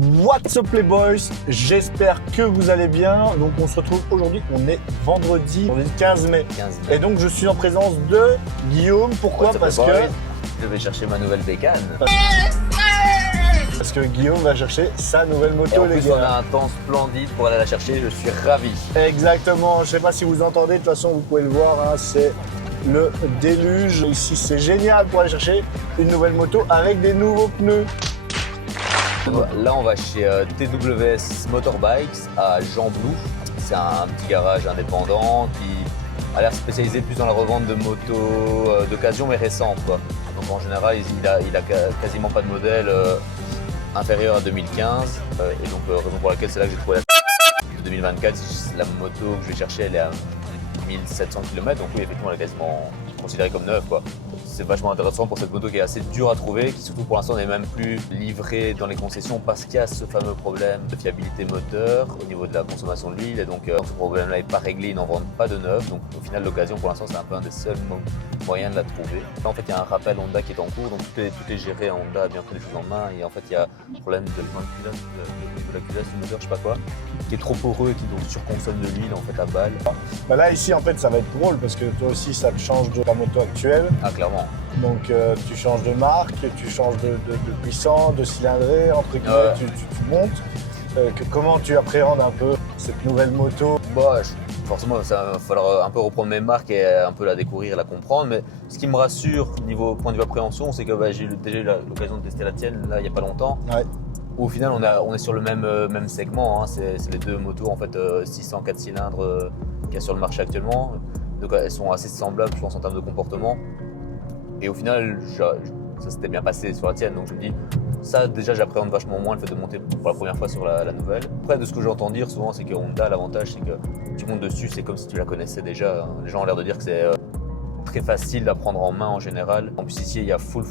What's up les boys, j'espère que vous allez bien. Donc on se retrouve aujourd'hui, on est vendredi 15 mai. Et donc je suis en présence de Guillaume. Pourquoi? Parce que je vais chercher ma nouvelle bécane. Parce que Guillaume va chercher sa nouvelle moto, et en les plus, gars. on a un temps splendide pour aller la chercher, je suis ravi. Exactement, je sais pas si vous entendez, de toute façon vous pouvez le voir, hein, c'est le déluge. Ici c'est génial pour aller chercher une nouvelle moto avec des nouveaux pneus. Là, on va chez TWS Motorbikes à Jean-Blou. C'est un petit garage indépendant qui a l'air spécialisé plus dans la revente de motos d'occasion mais récentes, quoi. Donc en général, il a quasiment pas de modèle inférieur à 2015. Et donc raison pour laquelle c'est là que j'ai trouvé la 2024. La moto que je vais chercher, elle est à 1700 km. Donc oui, effectivement, elle est quasiment considérée comme neuve, quoi. C'est vachement intéressant pour cette moto qui est assez dure à trouver, qui surtout pour l'instant n'est même plus livrée dans les concessions parce qu'il y a ce fameux problème de fiabilité moteur au niveau de la consommation de l'huile. Et donc ce problème-là n'est pas réglé, ils n'en vendent pas de neuf. Donc au final, l'occasion pour l'instant, c'est un peu un des seuls moyens de la trouver. Là, en fait, il y a un rappel Honda qui est en cours, donc tout est géré. Honda a bien pris les choses en main. Et en fait, il y a un problème de la culasse du moteur, je sais pas quoi, qui est trop poreux et qui donc surconsomme de l'huile en fait à balle. Bah là ici en fait ça va être drôle parce que toi aussi ça te change de ta moto actuelle. Ah, clairement. Donc tu changes de marque, tu changes de puissance, de cylindrée, entre guillemets, tu montes. Comment tu appréhendes un peu cette nouvelle moto? Bah, forcément, ça va falloir un peu reprendre mes marques et un peu la découvrir, la comprendre. Mais ce qui me rassure niveau point de vue appréhension, c'est que j'ai déjà eu l'occasion de tester la tienne là il n'y a pas longtemps. Ouais. Au final, on est sur le même segment. Hein. C'est les deux motos en fait 600 4 cylindres qu'il y a sur le marché actuellement. Donc elles sont assez semblables, je pense, en termes de comportement. Et au final, ça s'était bien passé sur la tienne. Donc je me dis, ça déjà, j'appréhende vachement moins le fait de monter pour la première fois sur la nouvelle. Après, de ce que j'entends dire souvent, c'est que Honda, l'avantage, c'est que tu montes dessus, c'est comme si tu la connaissais déjà. Les gens ont l'air de dire que c'est très facile à prendre en main en général. En plus, ici, il y a full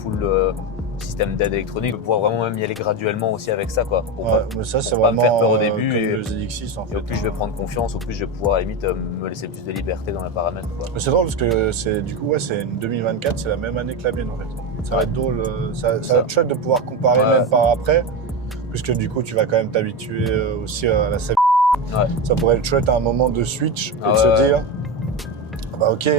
système d'aide électronique. On peut pouvoir vraiment même y aller graduellement aussi avec ça, quoi. Pour mais ça, c'est pas vraiment me faire peur au début. et le ZX6 en fait. Et au plus je vais prendre confiance, au plus je vais pouvoir à la limite me laisser plus de liberté dans les paramètres, quoi. Mais c'est drôle parce que c'est du coup c'est une 2024, c'est la même année que la mienne en fait. Ça va être drôle, ça va être chouette de pouvoir comparer même par après, puisque du coup tu vas quand même t'habituer aussi à la CB. Ça pourrait être chouette à un moment de switch et de se dire, bah ok,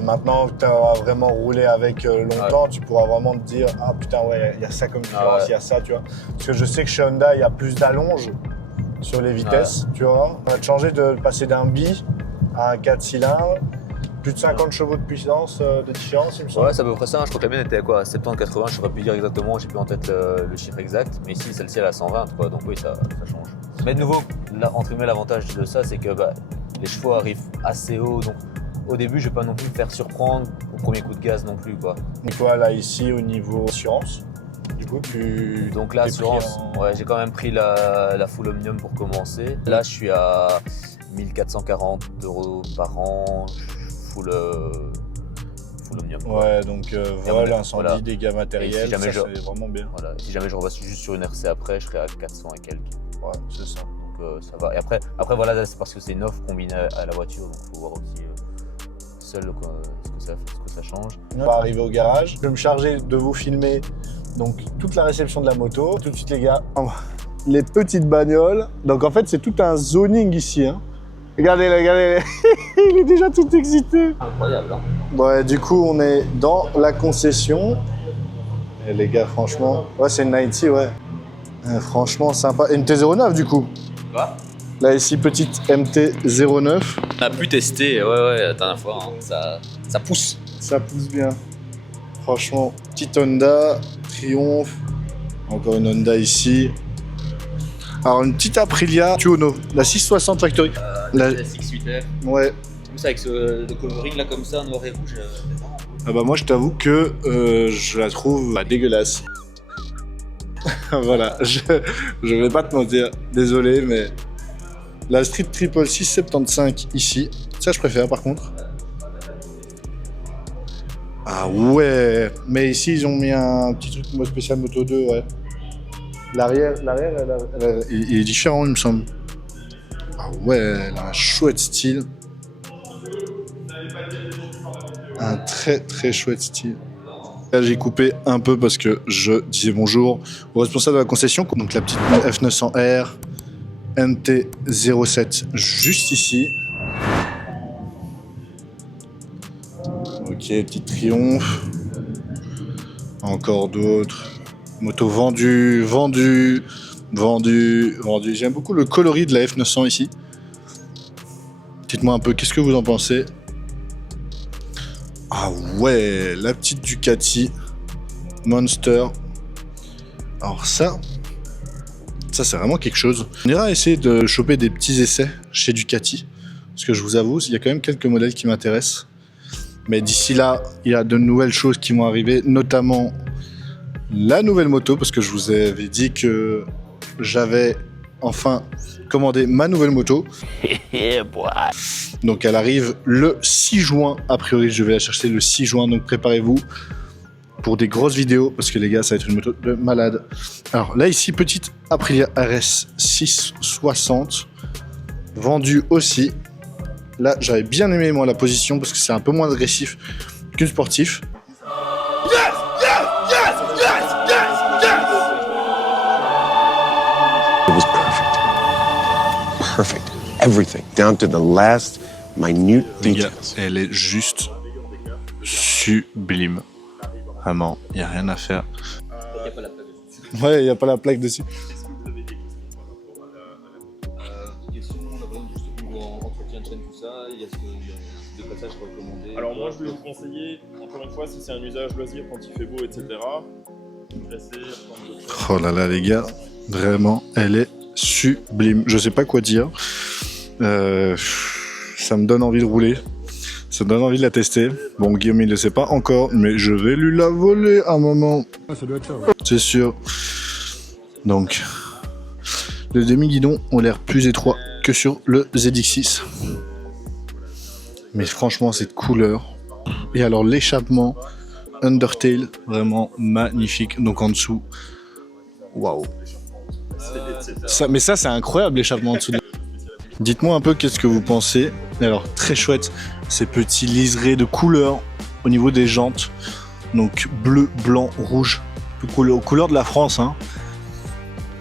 maintenant que tu as vraiment roulé avec longtemps, tu pourras vraiment te dire, ah putain ouais, il y a ça comme différence, il y a ça, tu vois. Parce que je sais que chez Honda, il y a plus d'allonge sur les vitesses, tu vois. On a changé de passer d'un bi à un 4 cylindres, plus de 50 chevaux de puissance de différence, il me semble. Ouais, c'est à peu près ça. Je crois que la mienne était à quoi, 70-80, je saurais plus dire exactement, j'ai plus en tête le chiffre exact. Mais ici, celle-ci, elle a 120, quoi. Donc oui, ça change. Mais de nouveau, entre guillemets, l'avantage de ça, c'est que les chevaux arrivent assez haut. Donc au début, je vais pas non plus me faire surprendre au premier coup de gaz non plus, quoi. Et quoi, là, ici, au niveau assurance, du coup, donc là, assurance, j'ai quand même pris la full omnium pour commencer. Là, je suis à 1440 € par an, full omnium. Ouais, donc vol, incendie, dégâts matériels, si c'est vraiment bien. Voilà. Si jamais je repasse juste sur une RC après, je serai à 400 et quelques. Ouais, c'est ça. Donc ça va. Et après voilà, c'est parce que c'est une offre combinée à la voiture, donc il faut voir aussi ce que ça change. On va arriver au garage. Je vais me charger de vous filmer donc toute la réception de la moto. Tout de suite les gars, les petites bagnoles. Donc en fait c'est tout un zoning ici. Hein. Regardez, il est déjà tout excité. Incroyable, hein. Ouais, du coup on est dans la concession. Et les gars franchement, ouais c'est une 90, ouais. Franchement sympa. Et une T09 du coup. Quoi? Là ici petite MT09. On a pu tester, ouais, la dernière fois, hein. Ça pousse. Ça pousse bien. Franchement, petite Honda, Triumph. Encore une Honda ici. Alors une petite Aprilia Tuono, la 660 Factory. La 6.8R. Ouais. Ça avec le covering là comme ça, noir et rouge. Ah bah moi je t'avoue que je la trouve dégueulasse. Voilà, je vais pas te mentir, désolé mais la Street Triple 675 ici, ça je préfère par contre. Ah ouais, mais ici ils ont mis un petit truc mode spécial Moto 2, ouais. L'arrière, il est différent il me semble. Ah ouais, elle a un chouette style. Un très très chouette style. Là, j'ai coupé un peu parce que je disais bonjour au responsable de la concession. Donc la petite F900R NT07 juste ici. Ok, petit triomphe. Encore d'autres. Moto vendue. J'aime beaucoup le coloris de la F900 ici. Dites-moi un peu, qu'est-ce que vous en pensez? Ah ouais, la petite Ducati Monster. Alors ça c'est vraiment quelque chose. On ira essayer de choper des petits essais chez Ducati. Parce que je vous avoue, il y a quand même quelques modèles qui m'intéressent. Mais d'ici là, il y a de nouvelles choses qui vont arriver, notamment la nouvelle moto, parce que je vous avais dit que j'avais enfin commandé ma nouvelle moto. Donc elle arrive le 6 juin, a priori je vais la chercher le 6 juin, donc préparez-vous pour des grosses vidéos, parce que les gars, ça va être une moto de malade. Alors là ici, petite Aprilia RS 660, vendue aussi. Là, j'avais bien aimé moi la position, parce que c'est un peu moins agressif qu'une sportif. It was perfect. Perfect. Everything, down to the last minute details. Elle est juste sublime. Vraiment, il n'y a rien à faire. Ouais, il n'y a pas la plaque dessus. Est-ce que vous avez des questions par rapport à la question, juste pour entretien de chaîne, tout ça, il y a des passages recommandés? Alors moi je vais vous conseiller, encore une fois, si c'est un usage loisir quand il fait beau, etc. Oh là là les gars, vraiment, elle est sublime. Je sais pas quoi dire. Ça me donne envie de rouler. Ça me donne envie de la tester. Bon, Guillaume il le sait pas encore, mais je vais lui la voler à un moment. Ça doit être ça, ouais. C'est sûr. Donc, les demi-guidons ont l'air plus étroits que sur le ZX6. Mais franchement, cette couleur. Et alors l'échappement Undertale, vraiment magnifique. Donc en dessous, waouh. Mais ça c'est incroyable l'échappement en dessous. Dites-moi un peu qu'est-ce que vous pensez. Alors très chouette, ces petits liserés de couleurs au niveau des jantes. Donc bleu, blanc, rouge, couleur de la France. Hein.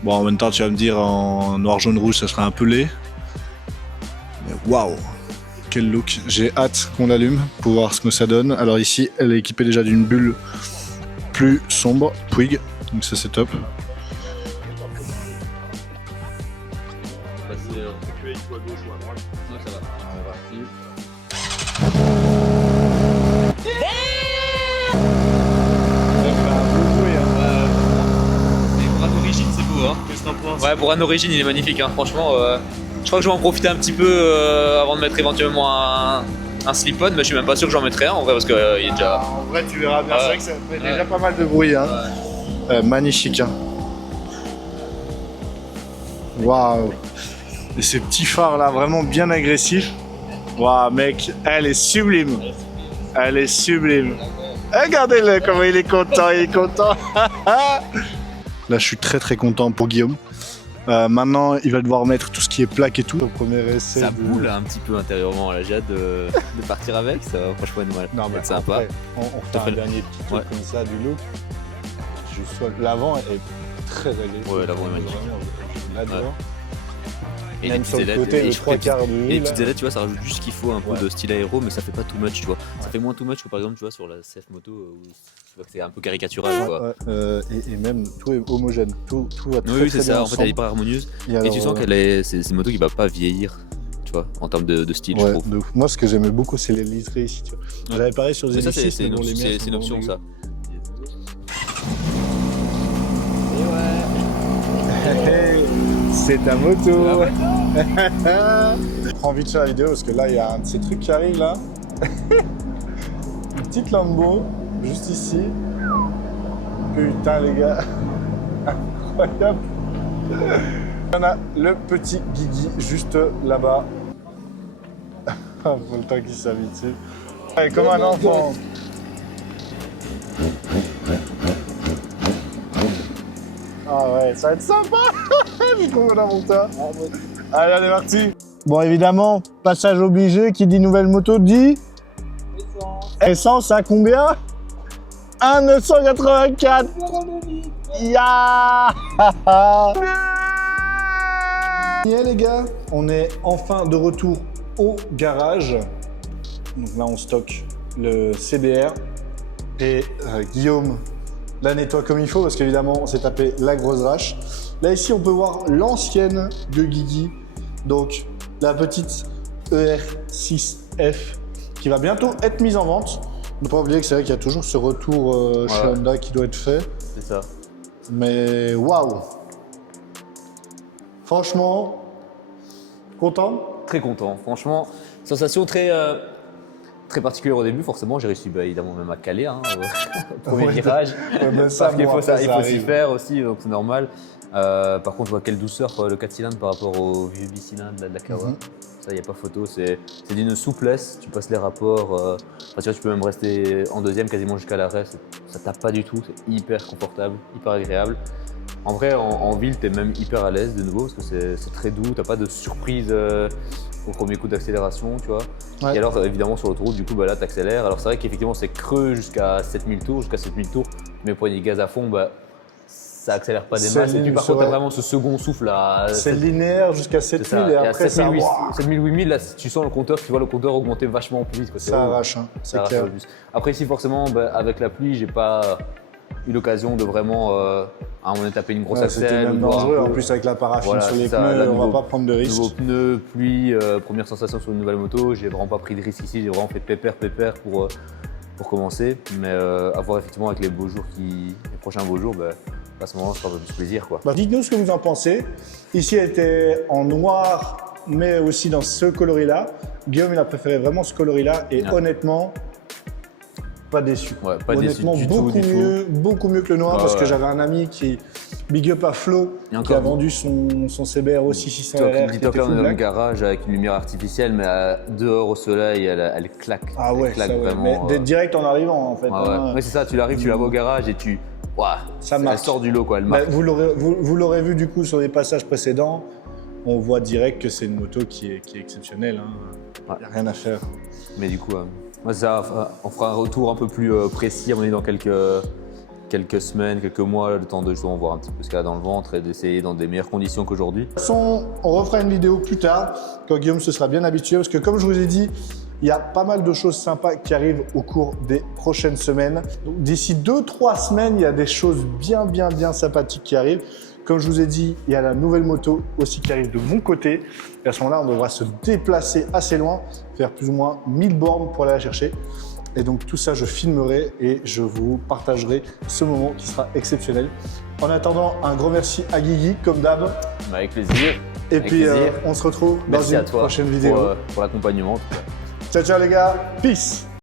Bon en même temps tu vas me dire en noir, jaune, rouge ça serait un peu laid. Mais waouh. Quel look, j'ai hâte qu'on l'allume pour voir ce que ça donne. Alors ici, elle est équipée déjà d'une bulle plus sombre, Puig, donc ça c'est top. Pour un origine, c'est beau, hein. Ouais, pour un origine, il est magnifique, hein. Franchement. Je crois que je vais en profiter un petit peu avant de mettre éventuellement un slip-on, mais je suis même pas sûr que j'en mettrai un en vrai parce qu'il est déjà. En vrai, tu verras bien, c'est vrai que ça fait déjà pas mal de bruit. Hein. Magnifique. Hein. Waouh! Et ces petits phares là, vraiment bien agressifs. Waouh, mec, elle est sublime. Elle est sublime. Regardez-le, comment il est content, il est content. Là, je suis très très content pour Guillaume. Maintenant, il va devoir mettre tout ce qui est plaque et tout. Au premier essai, ça boule un petit peu intérieurement. Là, j'ai hâte de partir avec. Ça va franchement être sympa. Après, on fait un dernier petit truc comme ça du look. L'avant est très agréable. Ouais, l'avant est magnifique. J'adore. Et même les sur le petites côté, ailettes, les trois quarts de les petites ailettes, tu vois, ça rajoute juste ce qu'il faut, un peu de style aéro, mais ça fait pas too much, tu vois. Ça fait moins too much que par exemple, tu vois, sur la CF Moto, où tu vois que c'est un peu caricatural, quoi. Et même tout est homogène, tout va très, oui, c'est très ça. bien En fait, elle est hyper harmonieuse. Et tu sens qu'elle est, c'est une moto qui va pas vieillir, tu vois, en termes de style, je trouve. Moi, ce que j'aimais beaucoup, c'est les liserés ici. Tu vois. J'avais parlé sur mais ça, ZX6, c'est une option, ça. C'est ta moto. Je prends vite sur la vidéo parce que là il y a un de ces trucs qui arrive là. Une petite Lambo juste ici. Putain les gars. Incroyable. On a le petit Guigui juste là-bas. Faut le temps qu'il s'habitue. Allez, comme un enfant. Ah ouais, ça va être sympa. Je suis trop content pour toi. Allez, on est parti. Bon, évidemment, passage obligé, qui dit nouvelle moto dit... Essence. Essence à combien? 1,984. Ya Yeah les gars, on est enfin de retour au garage. Donc là on stocke le CBR et Guillaume la nettoie comme il faut parce qu'évidemment on s'est tapé la grosse rache. Là ici on peut voir l'ancienne de Guigui, donc la petite ER6F qui va bientôt être mise en vente. Ne pas oublier que c'est vrai qu'il y a toujours ce retour chez Honda qui doit être fait. C'est ça. Mais waouh! Franchement, content? Très content. Franchement, sensation très particulière au début. Forcément, j'ai réussi évidemment même à caler au premier virage. Parce qu'il faut s'y faire aussi, donc c'est normal. Par contre, je vois quelle douceur le 4 cylindres par rapport au vieux bicylindre de la Kawa. Ça, il n'y a pas photo. C'est d'une souplesse. Tu passes les rapports. Tu peux même rester en deuxième quasiment jusqu'à l'arrêt. Ça tape pas du tout. C'est hyper confortable, hyper agréable. En vrai, en ville, tu es même hyper à l'aise de nouveau parce que c'est très doux. Tu n'as pas de surprise au premier coup d'accélération, tu vois. Ouais. Et alors, évidemment, sur l'autoroute, du coup, là, tu accélères. Alors, c'est vrai qu'effectivement, c'est creux jusqu'à 7000 tours. Jusqu'à 7000 tours, mais poignée de gaz à fond, ça accélère pas des masses. Et puis par contre, tu as vraiment ce second souffle là. C'est linéaire jusqu'à 7000 et après 7000, 8000, là, tu sens le compteur, tu vois le compteur augmenter vachement plus vite. Quoi. Ça arrache, hein. C'est clair. Après, ici, forcément, avec la pluie, j'ai pas eu l'occasion de vraiment à un moment taper une grosse accès. C'était même dangereux, en plus avec la paraffine sur les pneus, là, on va pas prendre de risques. Nouveaux pneus, pluie, première sensation sur une nouvelle moto, j'ai vraiment pas pris de risque ici, j'ai vraiment fait pépère pour commencer. Mais à voir effectivement avec les beaux jours les prochains beaux jours, à ce moment-là, ça fera plus plaisir. Dites-nous ce que vous en pensez. Ici, elle était en noir, mais aussi dans ce coloris-là. Guillaume, il a préféré vraiment ce coloris-là et honnêtement, pas déçu. Ouais, pas honnêtement, déçu beaucoup mieux que le noir parce que j'avais un ami qui, big up à Flo, qui a vendu son CBR aussi 600 RR. Dis-toi qu'on est dans le garage avec une lumière artificielle, mais dehors au soleil, elle claque. Ah ouais, elle claque ça, vraiment. Mais direct en arrivant en fait. Ouais, c'est ça, tu arrives, tu la vois au garage et tu. Elle sort du lot, quoi, elle marque. Vous l'aurez vu du coup sur les passages précédents, on voit direct que c'est une moto qui est exceptionnelle. Il n'y a rien à faire. Mais du coup, on fera un retour un peu plus précis, à mon avis, dans quelques semaines, quelques mois, le temps de justement voir un petit peu ce qu'elle a dans le ventre et d'essayer dans des meilleures conditions qu'aujourd'hui. De toute façon, on refera une vidéo plus tard, quand Guillaume se sera bien habitué, parce que comme je vous ai dit, il y a pas mal de choses sympas qui arrivent au cours des prochaines semaines. D'ici 2-3 semaines, il y a des choses bien sympathiques qui arrivent. Comme je vous ai dit, il y a la nouvelle moto aussi qui arrive de mon côté. Et à ce moment-là, on devra se déplacer assez loin, faire plus ou moins 1000 bornes pour aller la chercher. Et donc tout ça, je filmerai et je vous partagerai ce moment qui sera exceptionnel. En attendant, un gros merci à Guigui, comme d'hab. Avec plaisir. Et puis, on se retrouve dans une prochaine vidéo. Pour l'accompagnement. Ciao les gars, peace.